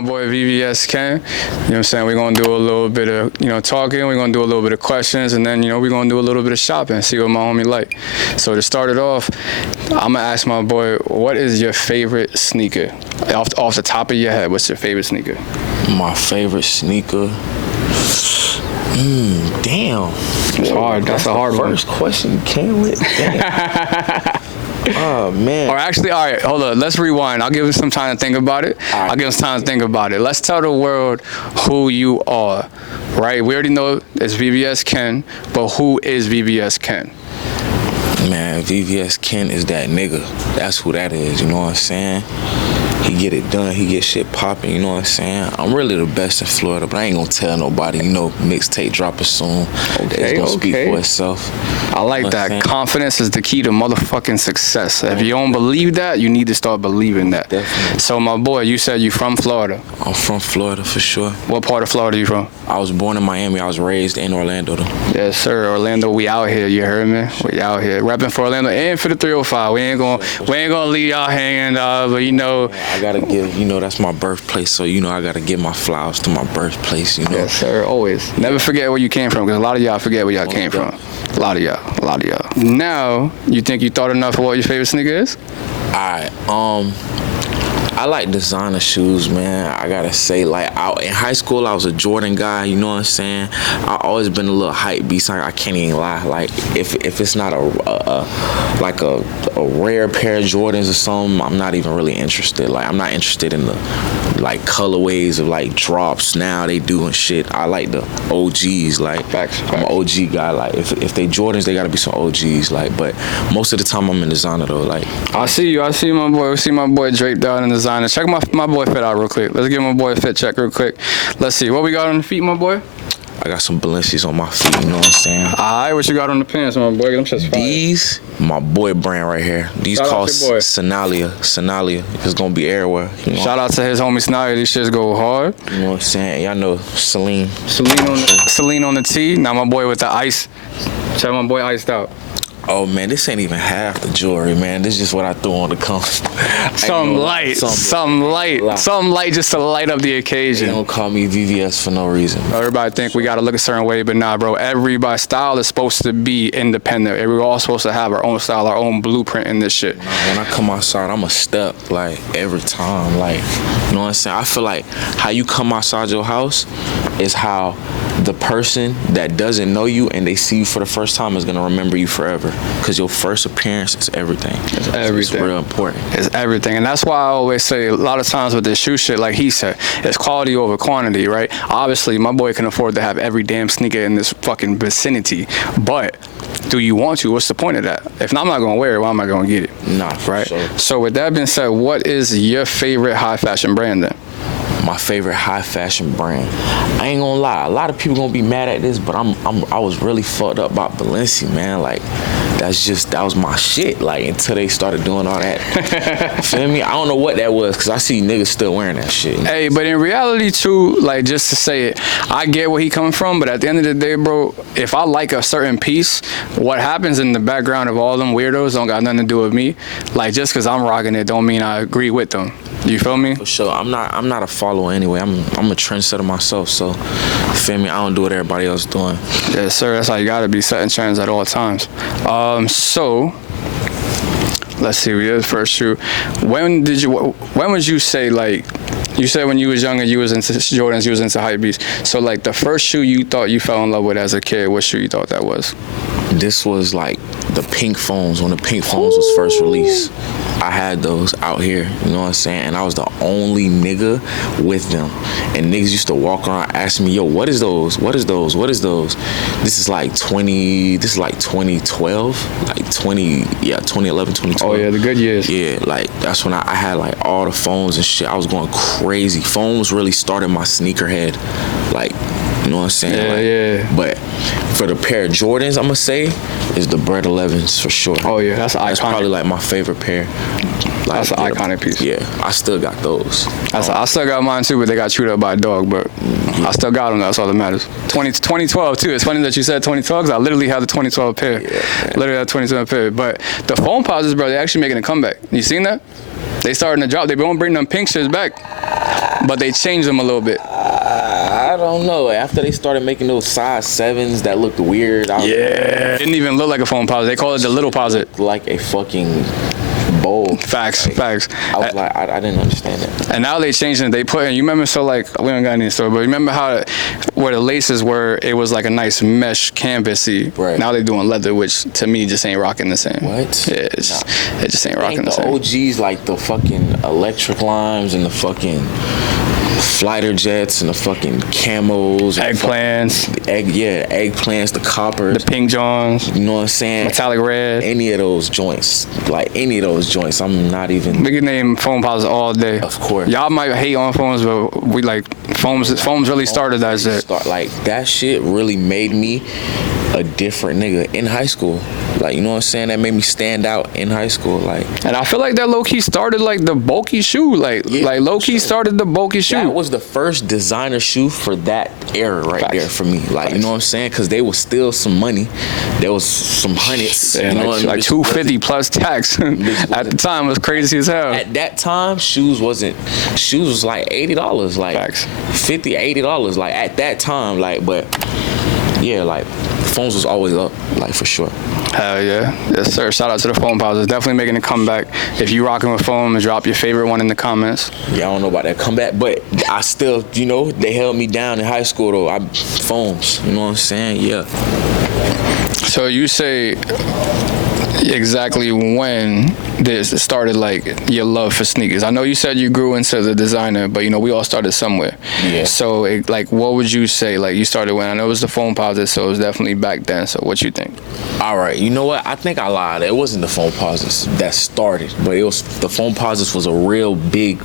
my boy VVS Ken. You know what I'm saying? We're going to do a little bit of, talking. We're going to do a little bit of questions. And then, we're going to do a little bit of shopping, see what my homie like. So to start it off, I'm going to ask my boy, what is your favorite sneaker? Off the top of your head, what's your favorite sneaker? My favorite sneaker? Damn. It's hard. That's a hard one. First question you came with? Damn. Oh, man. Or actually, all right, hold up. Let's rewind. I'll give him some time to think about it. Right. I'll give him some time to think about it. Let's tell the world who you are, right? We already know it's VVS Ken, but who is VVS Ken? Man, VVS Ken is that nigga. That's who that is, you know what I'm saying? He get it done, he get shit popping, you know what I'm saying? I'm really the best in Florida, but I ain't gonna tell nobody, mixtape dropping soon. It's gonna speak for itself. I like that. Confidence is the key to motherfucking success. If you don't believe that, you need to start believing that. Definitely. So my boy, you said you from Florida. I'm from Florida for sure. What part of Florida you from? I was born in Miami. I was raised in Orlando though. Yes, sir. Orlando, we out here. You heard me? We out here. Repping for Orlando and for the 305. We ain't gonna leave y'all hanging, but I gotta give, that's my birthplace, so I gotta give my flowers to my birthplace, Yes, sir, always. Never forget where you came from, because a lot of y'all forget where y'all came from. A lot of y'all. Now, you think you thought enough of what your favorite sneaker is? Alright, I like designer shoes, man. I gotta say, in high school, I was a Jordan guy, you know what I'm saying? I always been a little hype beast, I can't even lie. Like, if it's not a rare pair of Jordans or something, I'm not even really interested. Like, I'm not interested in the, colorways of, drops now they do and shit. I like the OGs, Facts. I'm an OG guy. If they Jordans, they gotta be some OGs, but most of the time I'm in designer, though, I see my boy draped out in designer. Check my boy fit out real quick. Let's give my boy a fit check real quick. Let's see. What we got on the feet, my boy? I got some Balenci's on my feet, you know what I'm saying? Alright, what you got on the pants, my boy? Them shit's fire. These, my boy brand right here. These cost Sonalia. It's gonna be everywhere. Shout out to his homie Snyder. These shits go hard. You know what I'm saying? Y'all know Celine. Celine on the tee. Now my boy with the ice. Check my boy iced out. Oh man, this ain't even half the jewelry, man. This is just what I threw on the come. Something light just to light up the occasion. They don't call me VVS for no reason. Everybody think we gotta look a certain way, but nah, bro. Everybody's style is supposed to be independent. We're all supposed to have our own style, our own blueprint in this shit. When I come outside, I'm a step, every time. You know what I'm saying? I feel like how you come outside your house is how the person that doesn't know you and they see you for the first time is gonna remember you forever. Because your first appearance is everything. It's everything. It's real important. It's everything. And that's why I always say a lot of times with this shoe shit, like he said, it's quality over quantity, right? Obviously, my boy can afford to have every damn sneaker in this fucking vicinity. But do you want to? What's the point of that? If not, I'm not gonna wear it, why am I gonna get it? Nah, right? Sure. So with that being said, what is your favorite high fashion brand then? My favorite high fashion brand. I ain't gonna lie, a lot of people gonna be mad at this, but I was really fucked up about Balenciaga, man. That was my shit, until they started doing all that. Feel me? I don't know what that was, because I see niggas still wearing that shit. Hey, but in reality too, just to say it, I get where he coming from, but at the end of the day, bro, if I like a certain piece, what happens in the background of all them weirdos don't got nothing to do with me. Just because I'm rocking it don't mean I agree with them. You feel me? For sure. I'm not a follower anyway. I'm a trendsetter myself, so feel me? I don't do what everybody else doing. Yes, sir. That's how you gotta be, setting trends at all times. So let's see. We did the first shoe. When would you say you said when you was younger you was into Jordans, you was into hypebeast. So the first shoe you thought you fell in love with as a kid, what shoe you thought that was? This was the pink foams, when the pink foams was first released. I had those out here, you know what I'm saying? And I was the only nigga with them. And niggas used to walk around asking me, yo, what is those? What is those? What is those? This is 2012, 2011, 2012. Oh yeah, the good years. Yeah, that's when I had all the phones and shit. I was going crazy. Phones really started my sneakerhead. You know what I'm saying? Yeah. But for the pair of Jordans, I'm gonna say, is the Bread 11s for sure. Oh yeah, that's iconic. That's probably my favorite pair. That's an iconic piece. Yeah, I still got those. I still got mine too, but they got chewed up by a dog. But I still got them. That's all that matters. 2012 too. It's funny that you said 2012 because I literally have the 2012 pair. Yeah, literally have the 2012 pair. But the Foamposites, bro, they're actually making a comeback. You seen that? They starting to drop. They won't bring them pink shits back, but they changed them a little bit. I don't know. After they started making those size 7s that looked weird. It didn't even look like a Foamposite. They call it the little posit. Like a fucking bowl. Facts. I was like, I didn't understand it. And now they changed it. They put in, you remember, so like, we don't got any story, but remember how, where the laces were, it was like a nice mesh canvasy. Right. Now they doing leather, which to me just ain't rocking the same. What? Yeah, it just ain't rocking the same. OGs like the fucking electric limes and the fucking fighter jets and the fucking camos. Eggplants. Eggplants, the coppers. The pink johns. You know what I'm saying? Metallic red. Any of those joints. Like any of those joints. I'm not even. We can name Foamposites all day. Of course. Y'all might hate on foams, but we like foams really started that shit. Like that shit really made me a different nigga in high school. Like, you know what I'm saying? That made me stand out in high school. Like, and I feel like that low key started like the bulky shoe. Like low key started the bulky shoe. That was the first designer shoe for that era right there for me. Like, you know what I'm saying? Because they was still some money. There was some hundreds. Yeah, you know what I mean? Like 250 plus tax at the time was crazy as hell. At that time, shoes was like $80. Like Facts. $50, $80. Like at that time, like, but yeah, like phones was always up, like for sure. Hell yeah. Yes, sir. Shout out to the Foamposites. Definitely making a comeback. If you rocking with foam, drop your favorite one in the comments. Yeah, I don't know about that comeback, but I still, you know, they held me down in high school though. Foams, you know what I'm saying? Yeah. So you say exactly when this started, like your love for sneakers? I know you said you grew into the designer, but you know we all started somewhere. Yeah. So like, what would you say? Like you started when? I know it was the Foamposites, so it was definitely back then. So what you think? All right, you know what? I think I lied. It wasn't the Foamposites that started, but it was the Foamposites was a real big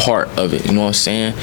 part of it. You know what I'm saying?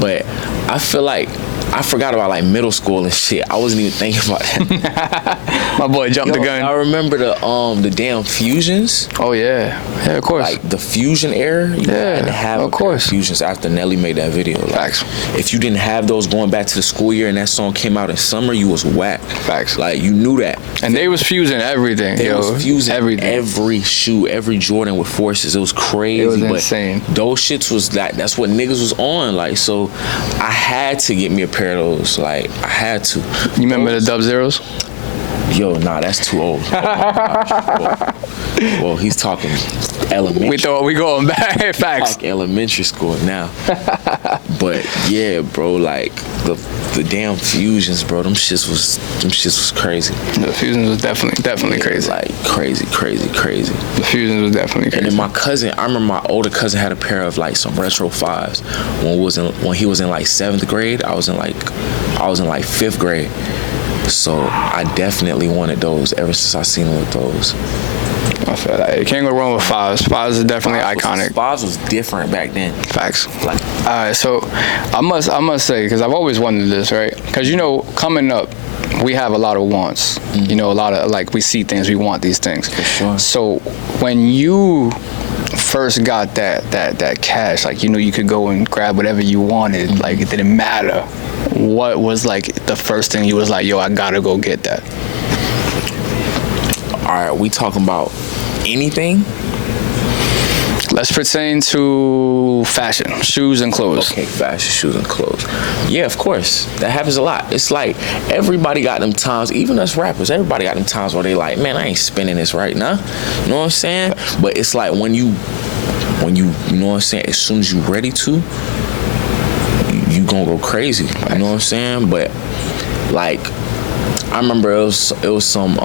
But I feel like I forgot about like middle school and shit. I wasn't even thinking about that. My boy jumped the gun. I remember the damn Fusions. Oh yeah, of course. Like the Fusion era. You had to have of course. Fusions after Nelly made that video. Like, Facts. If you didn't have those going back to the school year and that song came out in summer, you was whack. Facts. Like you knew that. And they was fusing everything. They was fusing everything. Every shoe, every Jordan with forces. It was crazy. It was but insane. Those shits was that's what niggas was on. Like, so I had to get me a pair of those. Like, I had to. You remember the Dub Zeros? Yo, nah, that's too old. Oh my gosh. Well, he's talking elementary. We going back. Facts. Like elementary school now. But yeah, bro, like the damn Fusions, bro, them shits was crazy. The Fusions was definitely crazy. Like crazy. The Fusions was definitely crazy. And then my cousin, I remember my older cousin had a pair of like some retro 5s when he was in like 7th grade. I was in like 5th grade. So I definitely wanted those ever since I seen him with those. I feel like you can't go wrong with 5s. 5s are definitely iconic. 5s was different back then. Facts. Like, all right, so I must say, because I've always wondered this, right? Because you know, coming up, we have a lot of wants. Mm-hmm. You know, a lot of like we see things, we want these things. For sure. So when you first got that cash, like you know, you could go and grab whatever you wanted. Mm-hmm. Like it didn't matter. What was like the first thing you was like, yo, I gotta go get that? All right, we talking about anything? Let's pertain to fashion, shoes and clothes. Okay, fashion, shoes and clothes. Yeah, of course. That happens a lot. It's like everybody got them times, even us rappers, everybody got them times where they like, man, I ain't spending this right now. You know what I'm saying? But it's like when you know what I'm saying, as soon as you ready to, you gonna go crazy. You know what I'm saying? But like I remember it was some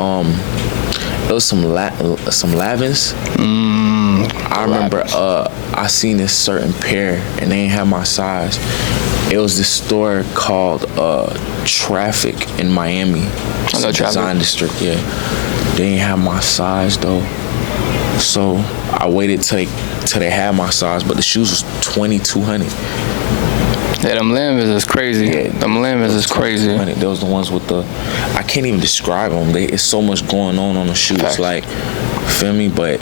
Lavins. I remember I seen this certain pair and they ain't have my size. It was this store called Traffic in Miami. I know Traffic. Design district, yeah. They ain't have my size though. So I waited till they had my size, but the shoes was $2,200. Yeah, them limbs is crazy. Yeah, them limbs is crazy. Those the ones with the, I can't even describe them. It's so much going on the shoes. Facts. Like, feel me? But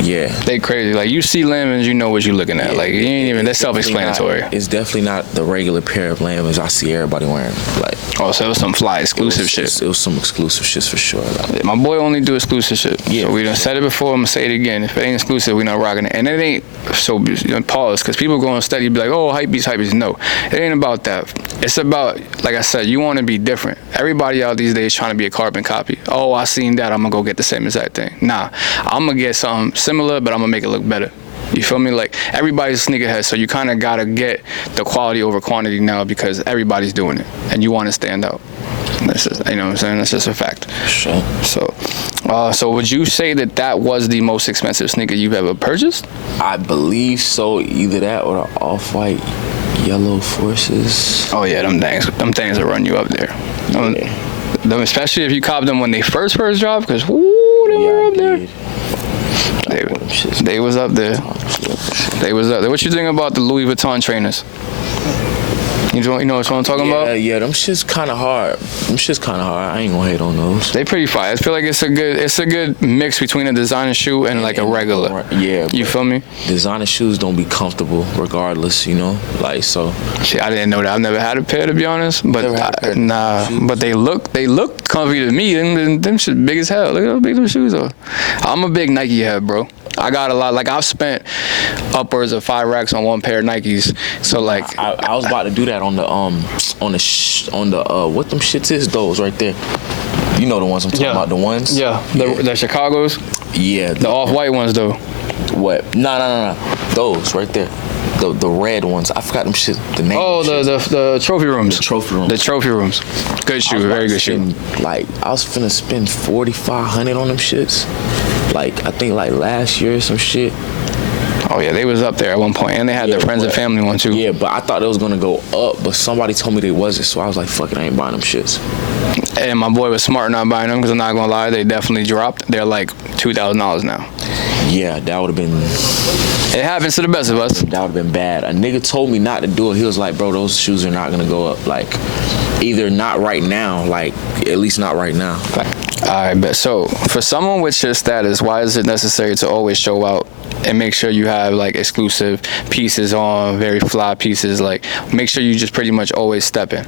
Yeah. They crazy. Like, you see lemons, you know what you're looking at. Like, you ain't even, that's self-explanatory. It's definitely not the regular pair of lemons I see everybody wearing. Like, oh, so it was some fly exclusive shit. It was some exclusive shits for sure. Like, my boy only do exclusive shit. Yeah, so we done said it before, I'm gonna say it again. If it ain't exclusive, we not rocking it. And it ain't, so, pause, because people go on study, be like, oh, hypebeast. No, it ain't about that. It's about, like I said, you want to be different. Everybody out these days trying to be a carbon copy. Oh, I seen that, I'm gonna go get the same exact thing. Nah, I'm gonna get something similar, but I'm gonna make it look better. You feel me? Like, everybody's sneakerhead, so you kind of gotta get the quality over quantity now because everybody's doing it, and you want to stand out. That's just, you know what I'm saying? That's just a fact. Sure. So would you say that was the most expensive sneaker you've ever purchased? I believe so. Either that or the off-white yellow forces. Oh yeah, them things will run you up there. Them, especially if you cop them when they first dropped, because woo, they were up there. They was up there. They was up there. What you think about the Louis Vuitton trainers? You know what I'm talking about? Yeah, them shit's kind of hard. I ain't gonna hate on those. They pretty fire. I feel like it's a good mix between a designer shoe and like a regular. Yeah. You feel me? Designer shoes don't be comfortable regardless, you know? Like, so. Shit, I didn't know that. I've never had a pair, to be honest. But but they look comfy to me. Them shit big as hell. Look at how big them shoes are. I'm a big Nike head, bro. I got a lot. Like, I've spent upwards of 5 racks on one pair of Nikes. So like, I was about to do that on the what them shits is, those right there. You know the ones I'm talking about, the ones. Yeah, the Chicago's. Yeah, the off-white ones though. What? No. Those right there. The red ones. I forgot them shit. The name. Oh, the trophy rooms. The trophy rooms. The trophy rooms. Good shoe, very good shoe. Like, I was finna spend $4,500 on them shits. Like, I think like last year or some shit. Oh yeah, they was up there at one point, and they had their friends and family one too. Yeah, but I thought it was gonna go up, but somebody told me they wasn't, so I was like, fuck it, I ain't buying them shits. And my boy was smart not buying them, because I'm not gonna lie, they definitely dropped. They're like $2,000 now. Yeah, that would have been. It happens to the best of us. That would have been bad. A nigga told me not to do it. He was like, bro, those shoes are not gonna go up. Like, either not right now, like, at least not right now. Alright, bet. So, for someone with your status, why is it necessary to always show out and make sure you have like exclusive pieces on, very fly pieces? Like, make sure you just pretty much always step in.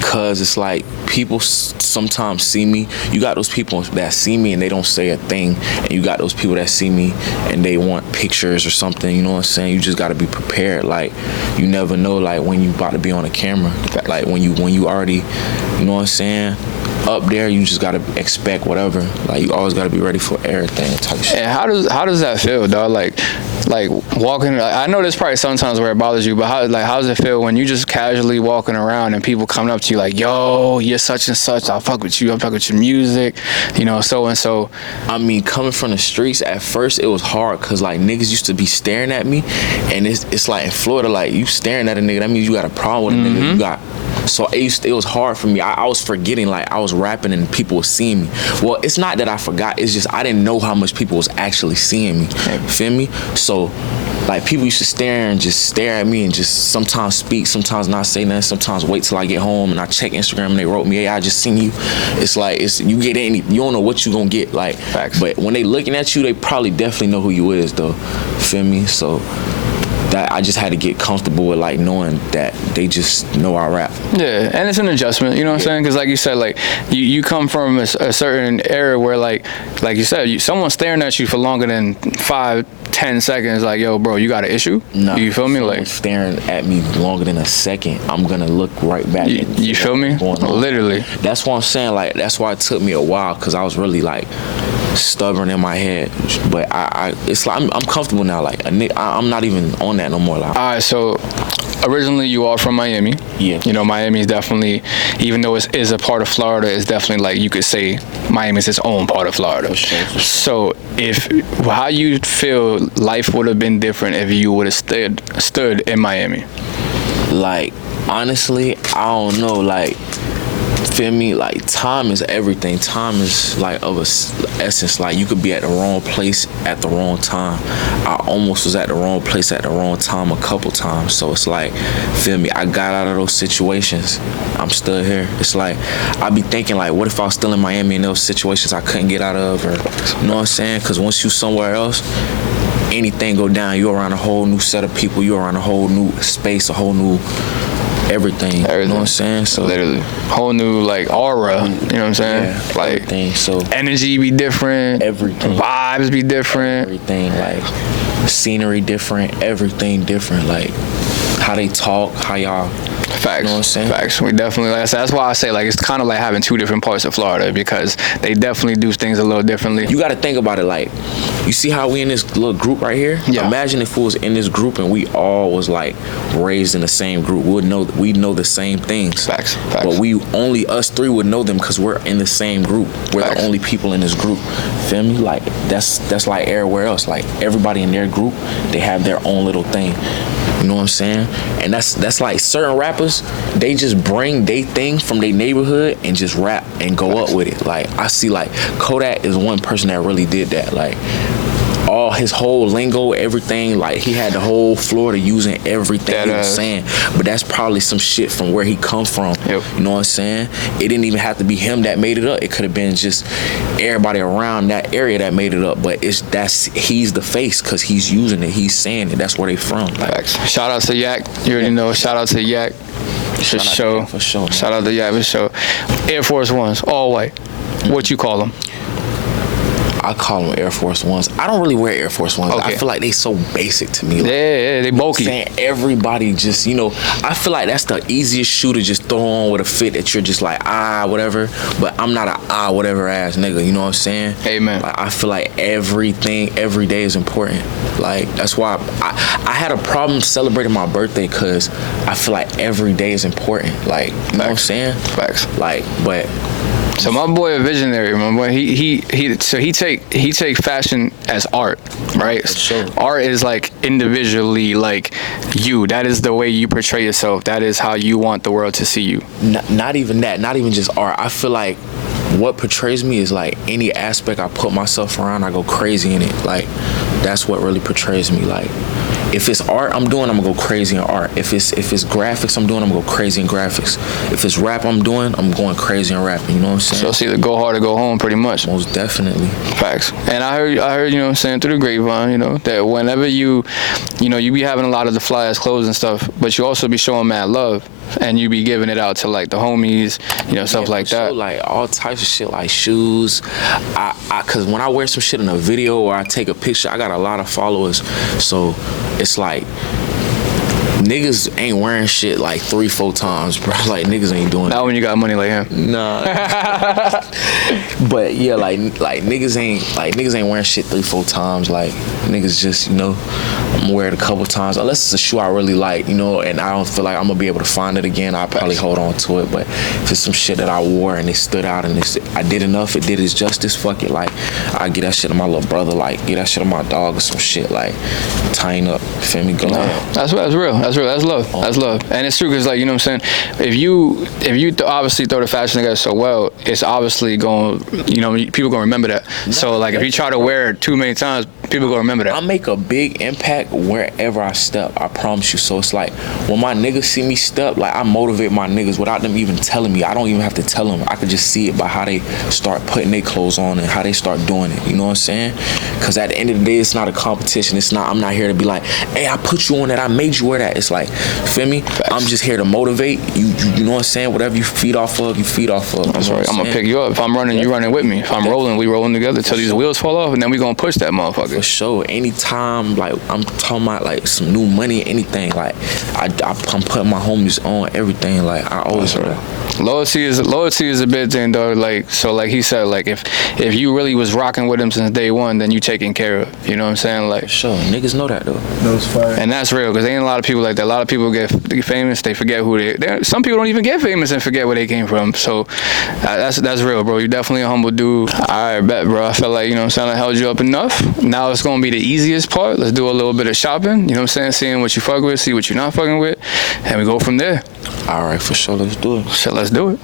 Cause it's like, people sometimes see me. You got those people that see me and they don't say a thing, and you got those people that see me and they want pictures or something. You know what I'm saying? You just gotta be prepared. Like, you never know, like, when you about to be on a camera. Like, when you already, you know what I'm saying, up there, you just gotta expect whatever. Like, you always gotta be ready for everything type shit. And how does that feel, dog? Like walking. Like, I know there's probably sometimes where it bothers you, but how does it feel when you just casually walking around and people coming up to you like, yo, you're such and such. I'll fuck with you. I'll fuck with your music. You know, so and so. I mean, coming from the streets, at first it was hard because like niggas used to be staring at me, and it's like in Florida, like, you staring at a nigga, that means you got a problem with a nigga. You got. So it was hard for me. I was forgetting, like, I was rapping and people were seeing me. Well, it's not that I forgot. It's just I didn't know how much people was actually seeing me. Feel me? So, like, people used to stare at me and just sometimes speak, sometimes not say nothing, sometimes wait till I get home and I check Instagram and they wrote me, hey, I just seen you. It's like, you get any, you don't know what you gonna get. Like, facts. But when they looking at you, they probably definitely know who you is, though. Feel me? So that I just had to get comfortable with, like, knowing that they just know I rap. Yeah, and it's an adjustment, you know what I'm saying? Because like you said, like, you come from a certain era where, like you said, someone's staring at you for longer than 5-10 seconds, like, yo, bro, you got an issue? No, you feel me? Like, staring at me longer than a second, I'm gonna look right back. You feel me? Literally. That's what I'm saying. Like, that's why it took me a while, because I was really like stubborn in my head. But it's like I'm comfortable now. Like, I'm not even on that no more. Like, all right, so originally you are from Miami. Yeah. You know, Miami is definitely, even though it is a part of Florida, it's definitely, like, you could say Miami is its own part of Florida. For sure. So how you feel life would have been different if you would have stood in Miami? Like, honestly, I don't know. Like, Feel me? Like, time is everything. Time is like of a essence. Like, you could be at the wrong place at the wrong time. I almost was at the wrong place at the wrong time a couple times. So it's like, feel me? I got out of those situations. I'm still here. It's like, I be thinking like, what if I was still in Miami in those situations I couldn't get out of, or you know what I'm saying? Because once you somewhere else, anything go down, you're around a whole new set of people. You're around a whole new space, a whole new everything. You know what I'm saying? So literally whole new like aura, you know what I'm saying? Yeah, like everything. So energy be different, everything, vibes be different, everything, like scenery different, everything different, like how they talk, how y'all. Facts. You know what I'm saying? Facts. We definitely, like I said, that's why I say like it's kind of like having two different parts of Florida, because they definitely do things a little differently. You got to think about it, like, you see how we in this little group right here? Yeah. Imagine if we was in this group and we all was like raised in the same group. We'd know the same things. Facts. Facts. But only us three would know them because we're in the same group. We're Facts. the only people in this group. Feel me? Like, that's like everywhere else. Like, everybody in their group, they have their own little thing. You know what I'm saying? And that's like certain rappers, they just bring they thing from their neighborhood and just rap and go up with it. Like, I see like Kodak is one person that really did that. Like, all his whole lingo, everything, like he had the whole Florida using everything he was saying. But that's probably some shit from where he come from. Yep. You know what I'm saying? It didn't even have to be him that made it up. It could have been just everybody around that area that made it up. But he's the face because he's using it. He's saying it. That's where they from. Like, facts. Shout out to Yak. You already know. Shout out to Yak. For sure. For sure. Shout out to Yak for sure. Air Force Ones, all white. What you call them? I call them Air Force Ones. I don't really wear Air Force Ones. Okay. I feel like they so basic to me. Like, yeah, they bulky. Saying everybody just, I feel like that's the easiest shoe to just throw on with a fit that you're just like, whatever. But I'm not a whatever ass nigga. You know what I'm saying? Amen. Like, I feel like everything, every day is important. Like, that's why I had a problem celebrating my birthday because I feel like every day is important. Like, you know what I'm saying? Facts. Like, but. So my boy a visionary, my boy. He take fashion as art, right? Sure. Art is like individually like you. That is the way you portray yourself. That is how you want the world to see you. Not even that. Not even just art. I feel like what portrays me is like any aspect I put myself around, I go crazy in it. Like, that's what really portrays me. Like, if it's art I'm doing, I'm gonna go crazy in art. If it's graphics I'm doing, I'm gonna go crazy in graphics. If it's rap I'm doing, I'm going crazy in rapping. You know what I'm saying? So it's either go hard or go home, pretty much. Most definitely. Facts. And I heard, you know what I'm saying, through the grapevine, that whenever you be having a lot of the fly ass clothes and stuff, but you also be showing mad love. And you be giving it out to like the homies, stuff like that. Sure, like all types of shit, like shoes. Cause when I wear some shit in a video or I take a picture, I got a lot of followers. So it's like niggas ain't wearing shit like 3-4 times, bro. Like, niggas ain't doing Not when you got money like him. Nah. But yeah, like niggas ain't wearing shit 3-4 times. Like, niggas just, I'm gonna wear it a couple times. Unless it's a shoe I really like, and I don't feel like I'm gonna be able to find it again, I'll probably hold on to it. But if it's some shit that I wore and it stood out and I did enough, it did its justice, fuck it. Like, I get that shit to my little brother, like, get that shit to my dog or some shit, like, tying up, feel me, go ahead. That's real. That's love. That's love. And it's true because, like, you know what I'm saying? If you obviously throw the fashion together so well, it's obviously going, people going to remember that. So, like, if you try to wear it too many times, people going to remember that. I make a big impact wherever I step, I promise you. So it's like, when my niggas see me step, like, I motivate my niggas without them even telling me. I don't even have to tell them. I could just see it by how they start putting their clothes on and how they start doing it. You know what I'm saying? Because at the end of the day, it's not a competition. I'm not here to be like, hey, I put you on that, I made you wear that. It's like, feel me? Facts. I'm just here to motivate you. You know what I'm saying? Whatever you feed off of, you feed off of. That's right. I'm gonna pick you up. If I'm running, you running with me. If I'm rolling, we rolling together till these wheels fall off, and then we gonna push that motherfucker. For sure. Anytime, like, I'm talking about like some new money, anything, like, I'm putting my homies on everything. Like, I always. Loyalty is a big thing, though. Like, so, like he said, like, if you really was rocking with him since day one, then you taken care of. You know what I'm saying? Like, sure, niggas know that though. That's fire. And that's real, because ain't a lot of people like that. A lot of people get famous, they forget who they. Some people don't even get famous and forget where they came from. So that's real, bro. You're definitely a humble dude. I bet, bro. I felt like, you know what I'm saying, I held you up enough. Now it's gonna be the easiest part. Let's do a little bit of shopping. You know what I'm saying? Seeing what you fuck with, see what you're not fucking with, and we go from there. All right, for sure. Let's do it. Shit, let's do it.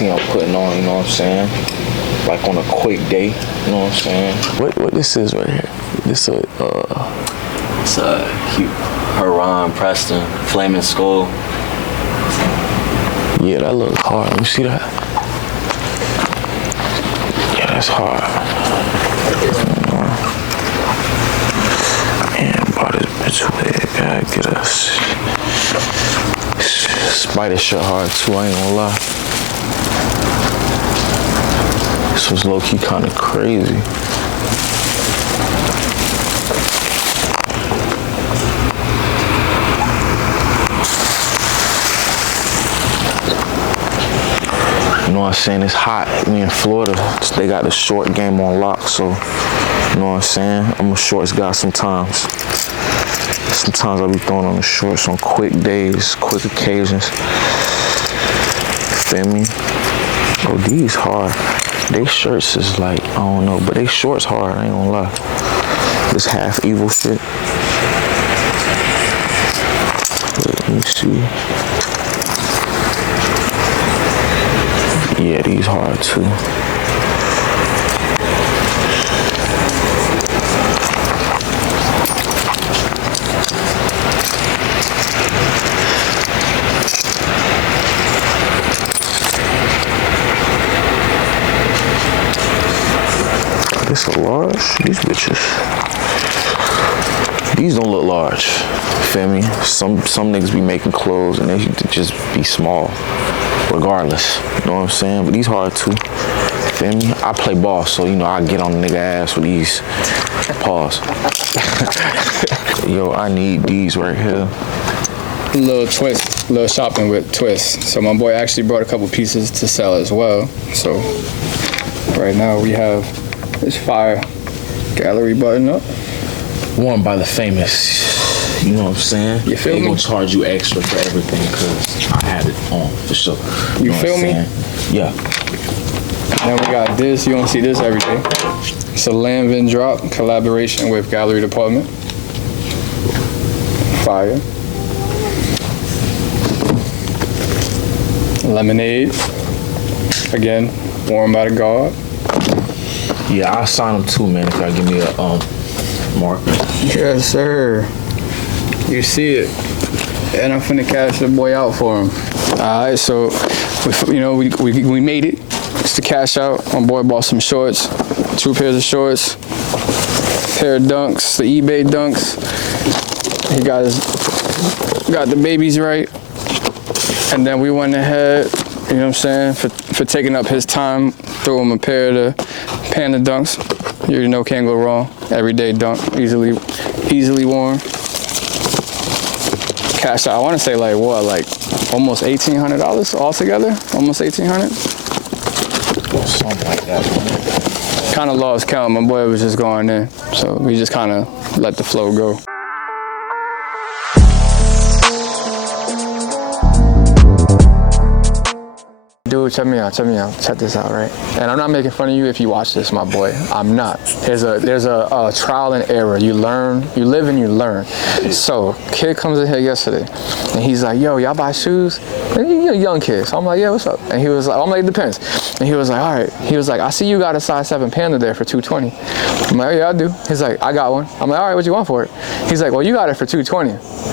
anything I'm putting on, you know what I'm saying? Like on a quick day, you know what I'm saying? What this is right here? This It's a cute Haran Preston Flaming Skull. Yeah, that looks hard. Let me see that. Yeah, that's hard. Man, bought this bitch wig. Gotta get us. Spider shit hard too, I ain't gonna lie. This was low-key kinda crazy. You know what I'm saying? It's hot. We in Florida. They got the short game on lock, so you know what I'm saying? I'm a shorts guy sometimes. Sometimes I'll be throwing on the shorts on quick days, quick occasions. Feel me? Oh, these hard. They shirts is like, I don't know, but they shorts hard, I ain't gonna lie. This half evil shit. Let me see. Yeah, these hard too. This a large? These bitches. These don't look large. Feel me? Some niggas be making clothes and they just be small. Regardless. You know what I'm saying? But these hard too. Feel me? I play ball, so you know I get on the nigga ass with these. Pause. Yo, I need these right here. Little twist, little shopping with twist. So my boy actually brought a couple pieces to sell as well. So right now we have this fire gallery button up. Worn by the famous. You know what I'm saying? You feel me? They gonna charge you extra for everything because I had it on for sure. You know feel me? Yeah. Then we got this. You don't see this every day. It's a Lanvin drop collaboration with Gallery Department. Fire. Lemonade. Again, worn by the guard. Yeah, I'll sign them too, man, if y'all give me a marker. Yes, sir. You see it. And I'm finna cash the boy out for him. All right, so, we made it. It's the cash out. My boy bought some shorts, 2 pairs of shorts, pair of dunks, the eBay dunks. He got the babies right. And then we went ahead, you know what I'm saying, for taking up his time, threw him a pair of the Panda dunks. You already know, can't go wrong. Everyday dunk, easily worn. Cash out, I wanna say like almost $1,800 altogether? Almost $1,800? Something like that. Kinda lost count, my boy was just going in. So we just kinda let the flow go. Dude, check me out, check this out, right? And I'm not making fun of you if you watch this, my boy. I'm not. There's a trial and error. You learn, you live and you learn. So, kid comes in here yesterday, and he's like, yo, y'all buy shoes? And you're a young kid, so I'm like, yeah, what's up? And he was like, I'm like, it depends. And he was like, all right. He was like, I see you got a size 7 Panda there for $220. I'm like, yeah, I do. He's like, I got one. I'm like, all right, what you want for it? He's like, well, you got it for $220.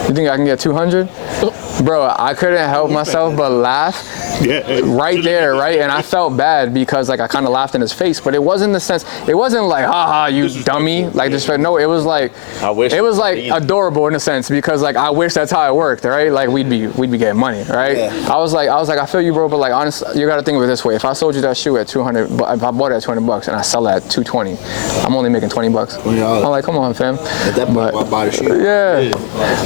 You think I can get $200? Bro, I couldn't help myself but laugh. Yeah. Right there, right? And I felt bad because like I kind of laughed in his face, but it wasn't the sense, it wasn't like, haha, you dummy. Like this, no, it was like, it was like adorable in a sense because like I wish that's how it worked, right? Like we'd be getting money, right? Yeah. I was like, I feel you, bro, but like honestly, you got to think of it this way. If I sold you that shoe at 200, but if I bought it at $200 and I sell it at 220, I'm only making $20. I'm like, come on, fam. At that point, I bought a shoe. Yeah.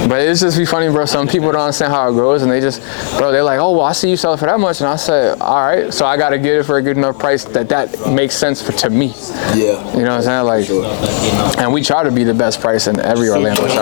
But it's just be funny, bro. Some people don't understand how it goes, and they just, bro, they're like, oh, well, I see you sell it for that much, and I said, all right, so I got to get it for a good enough price that makes sense to me. Yeah. You know what I'm saying? Like, and we try to be the best price in every Orlando shop.